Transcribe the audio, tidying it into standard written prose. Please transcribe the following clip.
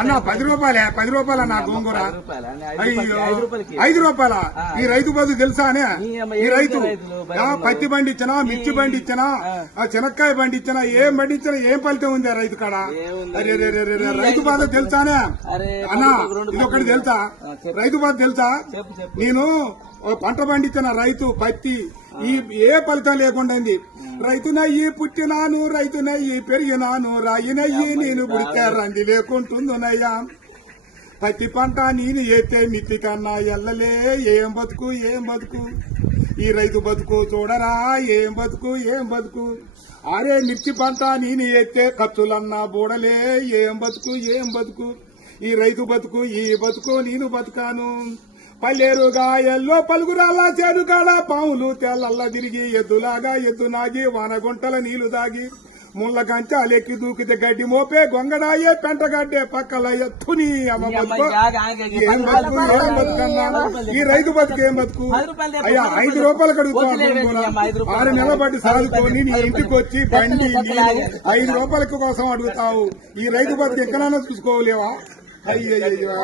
అన్న 10 రూపాయలే 10 రూపాయల నా గోంగూర. అయ్యో 5 రూపాయల. ఈ రైతు బతుకు తెలుసా అనే? ఈ రైతు పత్తి బండి ఇచ్చినా, మిర్చి బండి ఇచ్చినా, చెనక్కాయ బండి ఇచ్చినా, ఏం బండి ఇచ్చినా ఏం ఫలితం ఉంది ఆ రైతు కాడ? రైతు బాధ తెలుసానే అన్నా? ఇది ఒకటి తెలుసా? రైతు బాధ తెలుసా? నేను పంట పండించిన రైతు పత్తి ఏ ఫలితం లేకుండా రైతునయ్యి పుట్టినాను, రైతునయ్యి పెరిగినాను, రాయినయ్యి నేను పుడితే రంది లేకుంటుందనయ్యా. పత్తి పంట నేను ఎత్తే మిత్తి కన్నా ఎల్లలే. ఏం బతుకు ఏం బతుకు ఈ రైతు బతుకు చూడరా, ఏం బతుకు ఏం బతుకు. అరే మిర్చి పంట నేను ఎత్తే ఖర్చులన్నా బూడలే. ఏం బతుకు ఏం బతుకు ఈ రైతు బతుకు. ఈ బతుకు నేను బతుకాను. పల్లెరుగా ఎల్లో పలుగురాల చేరుగాడ పాములు తెల్లల్లా తిరిగి ఎద్దులాగా ఎద్దు నాగి వానగుంటల నీళ్లు దాగి ముళ్ళ కంచాలెక్కి దూకితే గడ్డి మోపే గొంగడాయే పెంటగడ్డే పక్కల ఎత్తుని ఏం బతుకు ఏం బతుకన్నా ఈ రైతు బతుకు ఏం బతుకు. అయ్యా 5 రూపాయలు అడుగుతావు, 6 నెలల బట్టి సాదుకొని నీ ఇంటికి వచ్చి బండి 5 రూపాయల కోసం అడుగుతావు. ఈ రైతు బతుకు ఎక్కడైనా చూసుకోలేవా? అయ్యయ్యా.